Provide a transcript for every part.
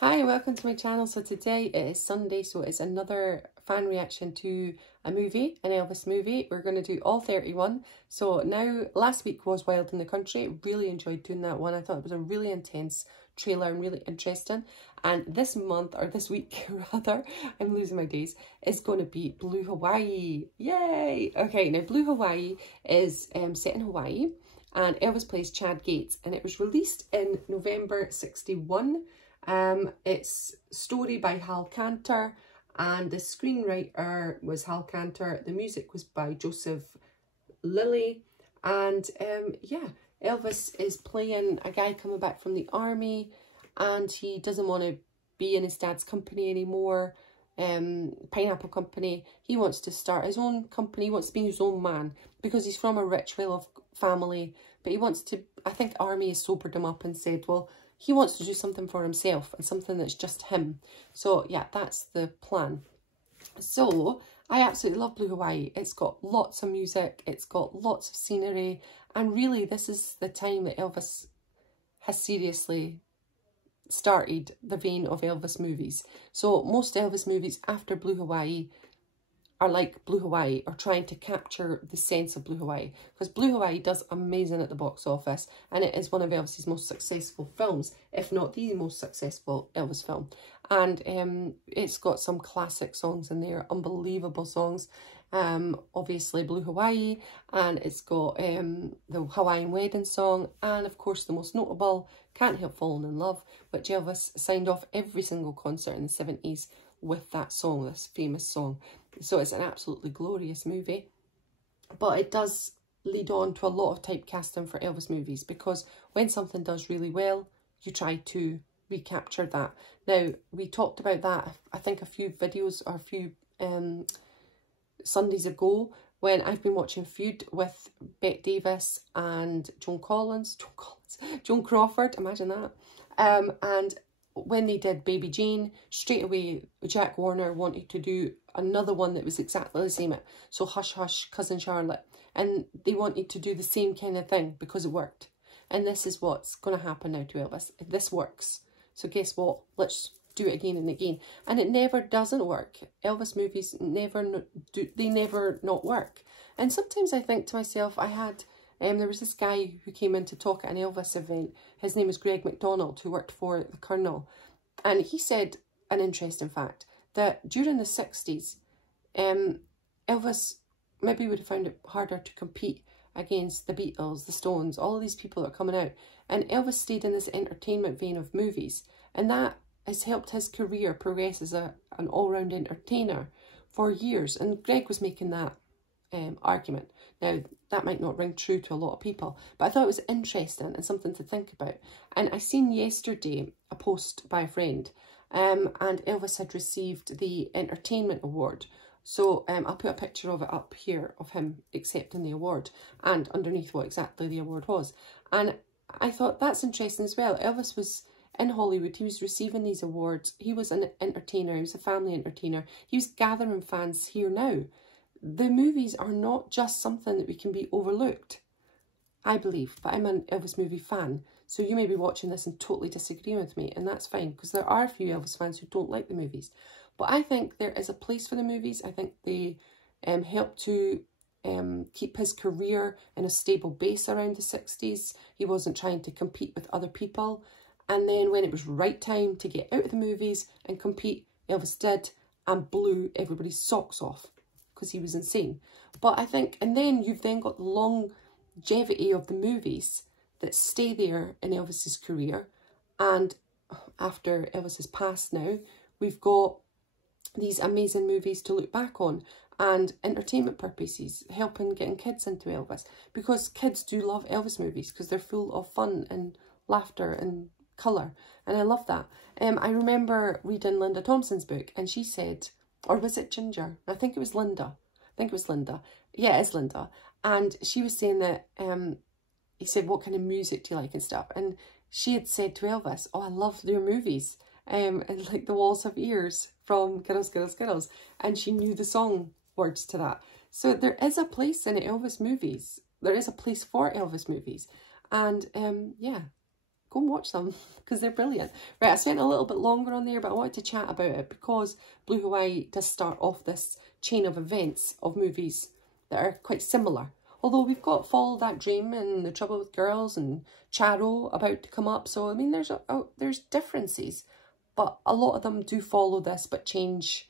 Hi, welcome to my channel. So today is Sunday, so it's another fan reaction to a movie, an Elvis movie. We're going to do all 31. So now, last week was Wild in the Country. Really enjoyed doing that one. I thought it was a really intense trailer and really interesting. And this month, or this week rather, I'm losing my days, is going to be Blue Hawaii. Yay! Okay, now Blue Hawaii is set in Hawaii, and Elvis plays Chad Gates, and it was released in November '61. It's story by Hal Cantor, and the screenwriter was Hal Cantor. The music was by Joseph Lilly, and yeah, Elvis is playing a guy coming back from the army, and he doesn't want to be in his dad's company anymore, Pineapple Company. He wants to start his own company. He wants to be his own man because he's from a rich, well-off family, but he wants to, I think army has sobered him up and said, well, he wants to do something for himself and something that's just him. So yeah, that's the plan. So I absolutely love Blue Hawaii. It's got lots of music, it's got lots of scenery, and really this is the time that Elvis has seriously started the vein of Elvis movies. So most Elvis movies after Blue Hawaii are like Blue Hawaii, or trying to capture the sense of Blue Hawaii, because Blue Hawaii does amazing at the box office, and it is one of Elvis's most successful films, if not the most successful Elvis film. And it's got some classic songs in there, unbelievable songs. Obviously Blue Hawaii, and it's got the Hawaiian Wedding Song, and of course the most notable, Can't Help Falling in Love, which Elvis signed off every single concert in the 70s with that song, this famous song. So it's an absolutely glorious movie, but it does lead on to a lot of typecasting for Elvis movies, because when something does really well, you try to recapture that. Now, we talked about that, I think, a few videos or a few Sundays ago, when I've been watching Feud with Bette Davis and Joan Crawford, imagine that. And when they did Baby Jane, straight away Jack Warner wanted to do another one that was exactly the same. So Hush Hush, Cousin Charlotte. And they wanted to do the same kind of thing because it worked. And this is what's going to happen now to Elvis. This works. So guess what? Let's do it again and again. And it never doesn't work. Elvis movies never not work. And sometimes I think to myself, there was this guy who came in to talk at an Elvis event. His name was Greg McDonald, who worked for the Colonel. And he said an interesting fact, that during the 60s, Elvis maybe would have found it harder to compete against the Beatles, the Stones, all of these people that are coming out. And Elvis stayed in this entertainment vein of movies. And that has helped his career progress as an all-round entertainer for years. And Greg was making that argument. Now, that might not ring true to a lot of people, but I thought it was interesting and something to think about. And I seen yesterday a post by a friend, and Elvis had received the Entertainment Award. So I'll put a picture of it up here of him accepting the award, and underneath what exactly the award was. And I thought that's interesting as well. Elvis was in Hollywood, he was receiving these awards, he was an entertainer, he was a family entertainer, he was gathering fans here now. The movies are not just something that we can be overlooked, I believe, but I'm an Elvis movie fan, so you may be watching this and totally disagreeing with me, and that's fine, because there are a few Elvis fans who don't like the movies. But I think there is a place for the movies. I think they help to keep his career in a stable base around the 60s. He wasn't trying to compete with other people. And then when it was right time to get out of the movies and compete, Elvis did, and blew everybody's socks off, because he was insane. But I think, and then you've then got the longevity of the movies that stay there in Elvis's career. And after Elvis has passed now, we've got these amazing movies to look back on, and entertainment purposes, helping getting kids into Elvis, because kids do love Elvis movies because they're full of fun and laughter and colour, and I love that. I remember reading Linda Thompson's book, and she said, or was it Ginger? I think it was Linda. Yeah, it is Linda. And she was saying that, he said, what kind of music do you like and stuff? And she had said to Elvis, oh, I love their movies. And like The Walls Have Ears from Girls, Girls, Girls. And she knew the song words to that. So there is a place in Elvis movies. There is a place for Elvis movies. And yeah, go and watch them because they're brilliant. Right, I spent a little bit longer on there, but I wanted to chat about it because Blue Hawaii does start off this chain of events of movies that are quite similar. Although we've got Follow That Dream and The Trouble with Girls and Charo about to come up. So, I mean, there's differences. But a lot of them do follow this but change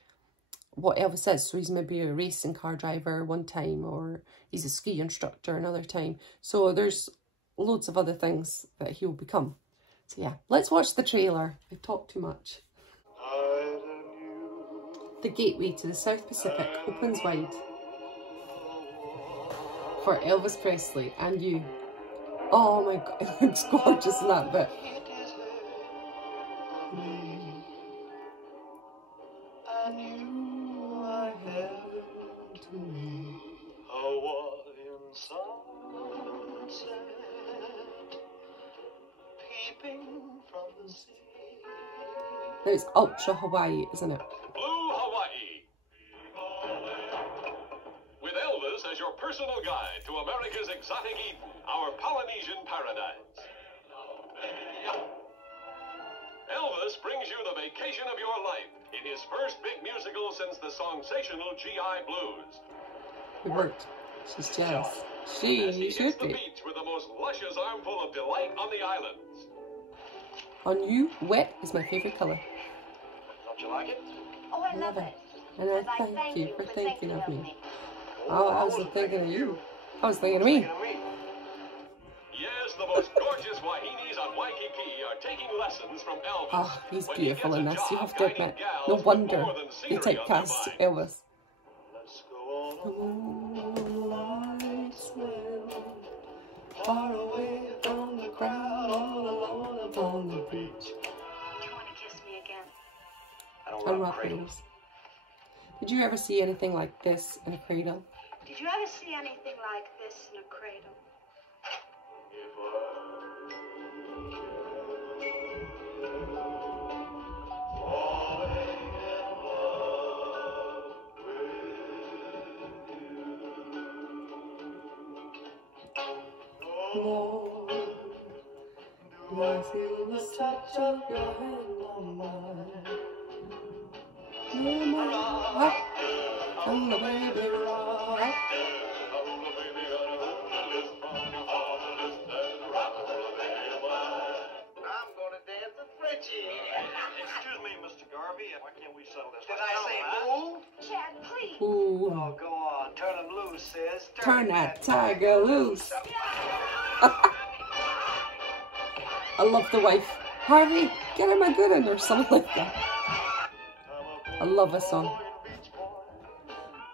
what Elvis is. So he's maybe a racing car driver one time, or he's a ski instructor another time. So there's loads of other things that he'll become. So yeah, let's watch the trailer. I've talked too much. The gateway to the South Pacific opens wide for Elvis Presley and you. Oh my god, it looks gorgeous in that bit. I knew I had to meet Hawaiian sunset, peeping from the sea. It's ultra Hawaii, isn't it? Blue Hawaii. With Elvis as your personal guide to America's exotic Eden, our Polynesian paradise. Elvis brings you the vacation of your life in his first big musical since the sensational GI Blues. It worked. She's jealous. She should be. The beach with the most luscious armful of delight on the islands. On you, wet is my favourite colour. Don't you like it? Oh, I love it. And I thank you for thinking of me. Oh, I wasn't thinking of you. I was thinking of me. Yes, the most gorgeous Wahinis on Waikiki are taking lessons from Elvis. Oh, he's beautiful in this, you have to admit. No wonder they typecast Elvis. Let's go on. Far away from the crowd, all alone upon the beach. Do you want to kiss me again? I don't rock cradles. Did you ever see anything like this in a cradle? Did you ever see anything like this in a cradle? Lord, do I feel the touch of your hand on mine? Come the baby rock. I'm gonna dance a Frenchie. Excuse me, Mr. Garvey. Why can't we settle this? Did I say move? Chad, please. Ooh. Oh, go on. Turn him loose, sis. Turn that tiger loose. I love the wife. Harvey, get him a good one or something like that. I love a song.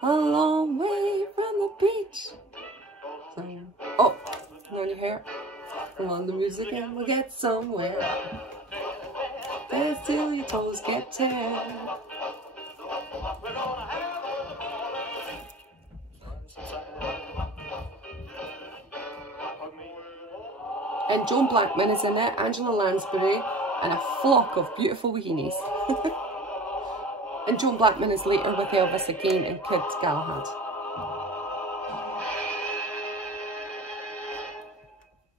A long way from the beach. Oh, on your hair. Come on, the music and we'll get somewhere. Dance till your toes get tan. And Joan Blackman is in it, Angela Lansbury, and a flock of beautiful weenies. And Joan Blackman is later with Elvis again in Kid Galahad.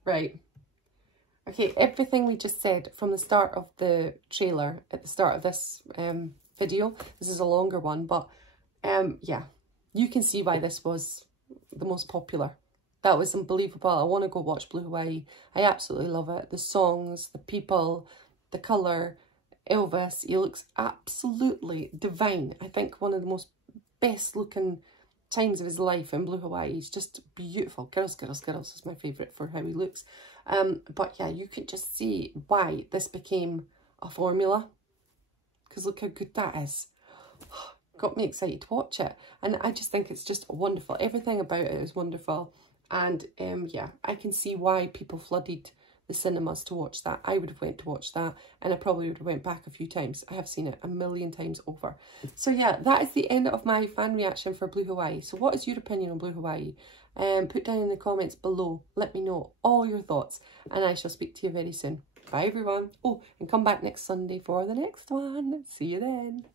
Right. Okay, everything we just said from the start of the trailer, at the start of this video, this is a longer one, but yeah, you can see why this was the most popular. That was unbelievable. I want to go watch Blue Hawaii. I absolutely love it. The songs, the people, the colour, Elvis, he looks absolutely divine. I think one of the most best looking times of his life in Blue Hawaii. He's just beautiful. Girls, Girls, Girls is my favourite for how he looks. But yeah, you can just see why this became a formula. Because look how good that is. Got me excited to watch it. And I just think it's just wonderful. Everything about it is wonderful. And yeah, I can see why people flooded the cinemas to watch that. I would have went to watch that, and I probably would have went back a few times. I have seen it a million times over. So yeah, that is the end of my fan reaction for Blue Hawaii. So what is your opinion on Blue Hawaii? Put down in the comments below. Let me know all your thoughts, and I shall speak to you very soon. Bye everyone. Oh, and come back next Sunday for the next one. See you then.